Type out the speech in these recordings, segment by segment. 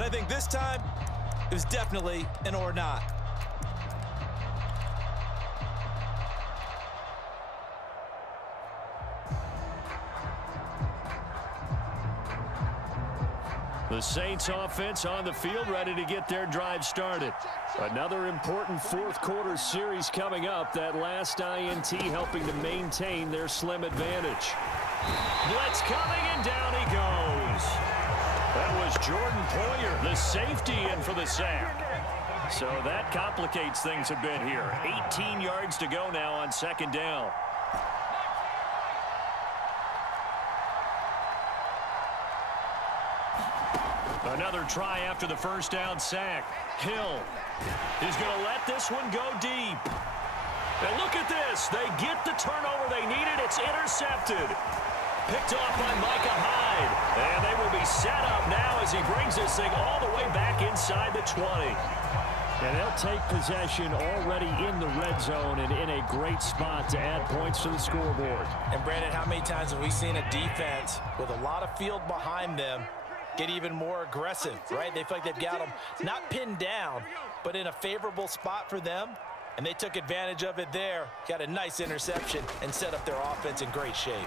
And I think this time, it was definitely an or not. The Saints offense on the field, ready to get their drive started. Another important fourth quarter series coming up. That last INT helping to maintain their slim advantage. Blitz coming, and down he goes. That was Jordan Poyer, the safety, in for the sack. So that complicates things a bit here. 18 yards to go now on second down. Another try after the first down sack. Hill is going to let this one go deep. And look at this. They get the turnover they needed. It's intercepted. Picked off by Micah Hyde. And they will be set up now as he brings this thing all the way back inside the 20. And they'll take possession already in the red zone and in a great spot to add points to the scoreboard. And Brandon, how many times have we seen a defense with a lot of field behind them get even more aggressive, right? They feel like they've got them not pinned down, but in a favorable spot for them, and they took advantage of it there. Got a nice interception and set up their offense in great shape.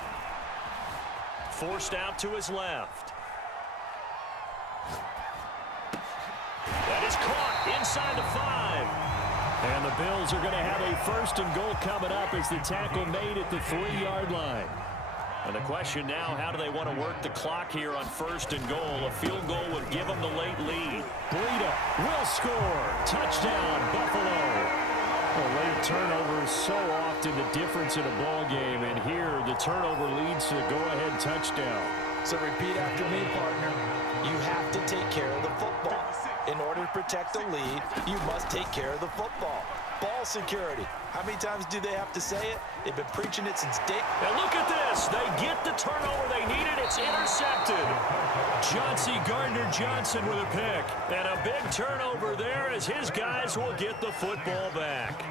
Forced out to his left. That is caught inside the 5. And the Bills are going to have a first and goal coming up as the tackle made at the 3-yard line. And the question now, how do they want to work the clock here on first and goal? A field goal would give them the late lead. Breida will score. Touchdown, Buffalo. Well, late turnover is so often the difference in a ball game, and here the turnover leads to the go-ahead touchdown. So repeat after me, partner. You have to take care of the football. In order to protect the lead, you must take care of the football. Ball security. How many times do they have to say it? They've been preaching it since day. And look at this. They get the turnover they needed. It's intercepted. Chauncey Gardner-Johnson with a pick. And a big turnover there as his guys will get the football back.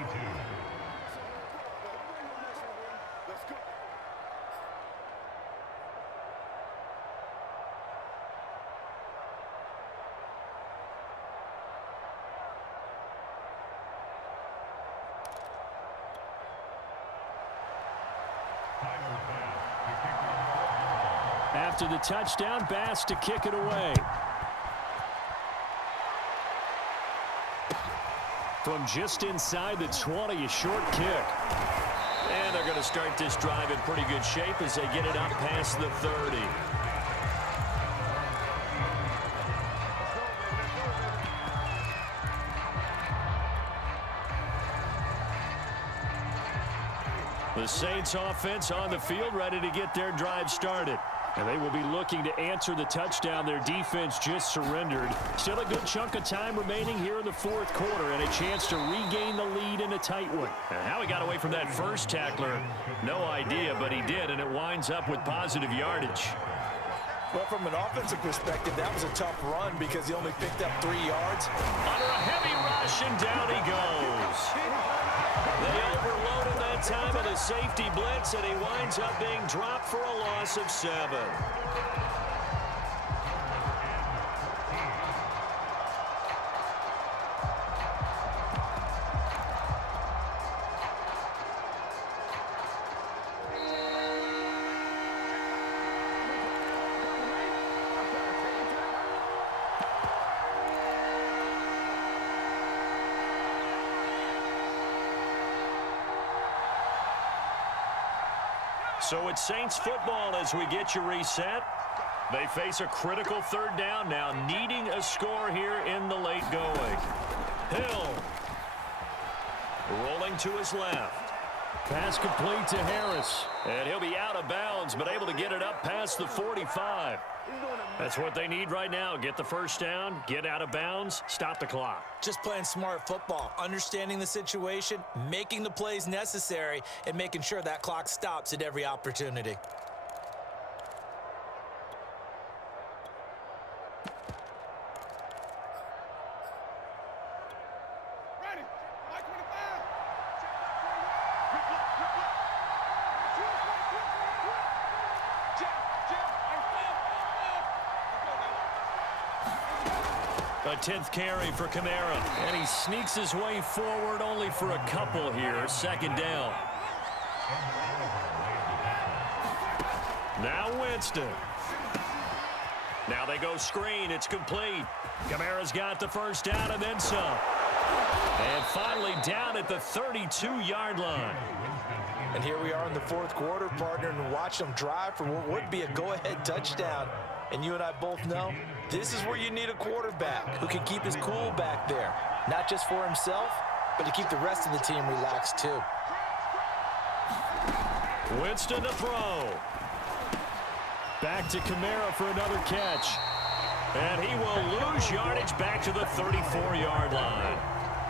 After the touchdown, Bass to kick it away. From just inside the 20, a short kick. And they're going to start this drive in pretty good shape as they get it up past the 30. The Saints offense on the field ready to get their drive started. And they will be looking to answer the touchdown their defense just surrendered. Still a good chunk of time remaining here in the fourth quarter and a chance to regain the lead in a tight one. And how he got away from that first tackler, no idea, but he did, and it winds up with positive yardage. Well, from an offensive perspective, that was a tough run because he only picked up 3 yards. Under a heavy rush, and down he goes. They overloaded that time with a safety blitz, and he winds up being dropped for a loss of 7. So it's Saints football as we get you reset. They face a critical third down now, needing a score here in the late going. Hill rolling to his left. Pass complete to Harris. And he'll be out of bounds, but able to get it up past the 45. That's what they need right now. Get the first down, get out of bounds, stop the clock. Just playing smart football, understanding the situation, making the plays necessary, and making sure that clock stops at every opportunity. A 10th carry for Kamara. And he sneaks his way forward only for a couple here. Second down. Now Winston. Now they go screen. It's complete. Kamara's got the first down and then some. And finally down at the 32-yard line. And here we are in the fourth quarter, partner, and watch them drive for what would be a go-ahead touchdown. And you and I both know this is where you need a quarterback who can keep his cool back there. Not just for himself, but to keep the rest of the team relaxed too. Winston to throw. Back to Kamara for another catch. And he will lose yardage back to the 34-yard line.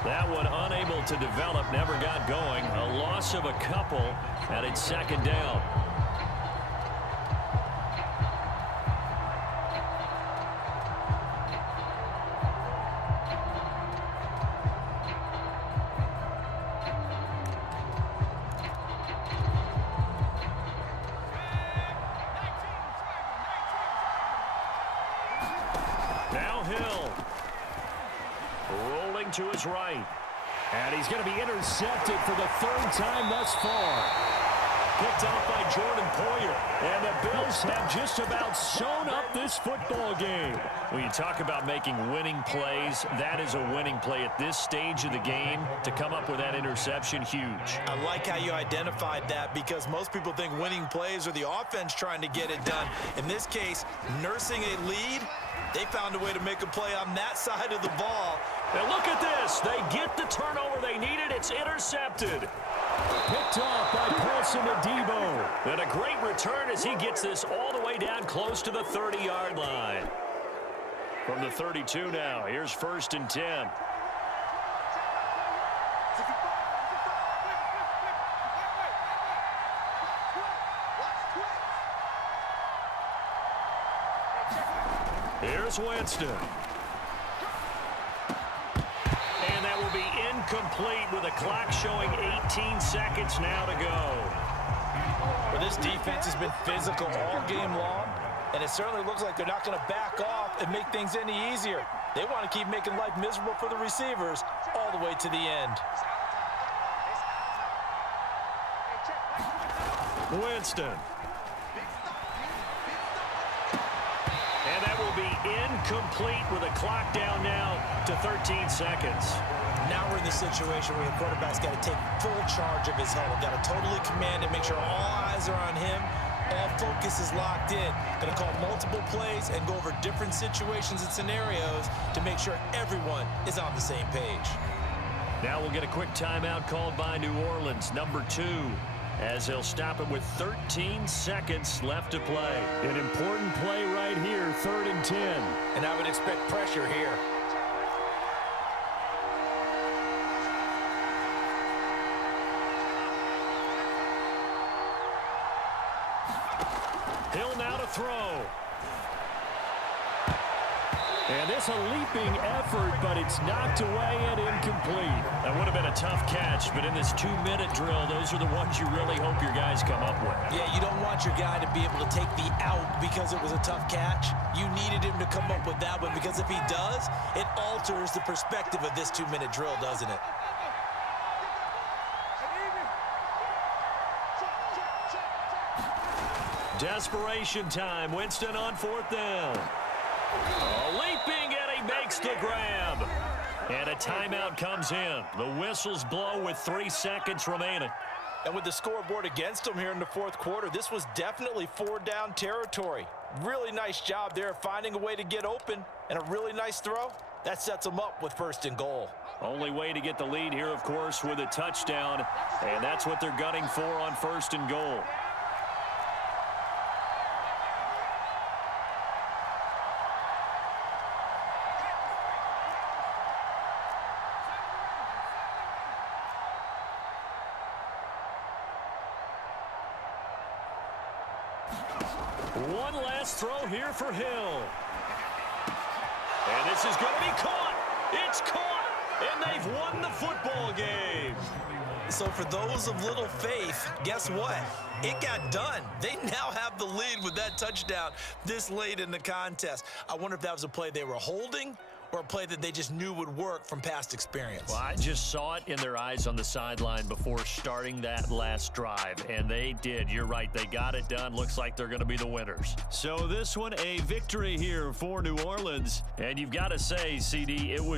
That one unable to develop, never got going. A loss of a couple, and it's second down. Now Hill. Rolling to his right. And he's going to be intercepted for the third time thus far. Picked off by Jordan Poyer. And the Bills have just about sewn up this football game. When you talk about making winning plays, that is a winning play at this stage of the game. To come up with that interception, huge. I like how you identified that, because most people think winning plays are the offense trying to get it done. In this case, nursing a lead, they found a way to make a play on that side of the ball. And look at this. They get the turnover they needed. It's intercepted. Picked off by Paulson Adebo. And a great return as he gets this all the way down close to the 30-yard line. From the 32 now, here's 1st and 10. Here's Winston. And that will be incomplete with a clock showing 18 seconds now to go. Well, this defense has been physical all game long, and it certainly looks like they're not going to back off and make things any easier. They want to keep making life miserable for the receivers all the way to the end. Winston. And that will be incomplete with a clock down now to 13 seconds. Now we're in the situation where the quarterback's got to take full charge of his huddle. Got to totally command it, make sure all eyes are on him. All focus is locked in. Going to call multiple plays and go over different situations and scenarios to make sure everyone is on the same page. Now we'll get a quick timeout called by New Orleans, number 2. As they'll stop it with 13 seconds left to play. An important play right here, 3rd and 10. And I would expect pressure here. Hill now to throw. And it's a leaping effort, but it's knocked away and incomplete. That would have been a tough catch, but in this 2-minute drill, those are the ones you really hope your guys come up with. Yeah, you don't want your guy to be able to take the out because it was a tough catch. You needed him to come up with that one, because if he does, it alters the perspective of this 2-minute drill, doesn't it? Desperation time. Winston on 4th down. Leaping, and he makes the grab. And a timeout comes in. The whistles blow with 3 seconds remaining. And with the scoreboard against them here in the fourth quarter, this was definitely 4-down territory. Really nice job there finding a way to get open, and a really nice throw. That sets them up with 1st and goal. Only way to get the lead here, of course, with a touchdown. And that's what they're gunning for on 1st and goal. One last throw here for Hill. And this is going to be caught. It's caught. And they've won the football game. So for those of little faith, guess what? It got done. They now have the lead with that touchdown this late in the contest. I wonder if that was a play they were holding, or a play that they just knew would work from past experience? Well, I just saw it in their eyes on the sideline before starting that last drive, and they did. You're right. They got it done. Looks like they're going to be the winners. So this one, a victory here for New Orleans. And you've got to say, CD, it was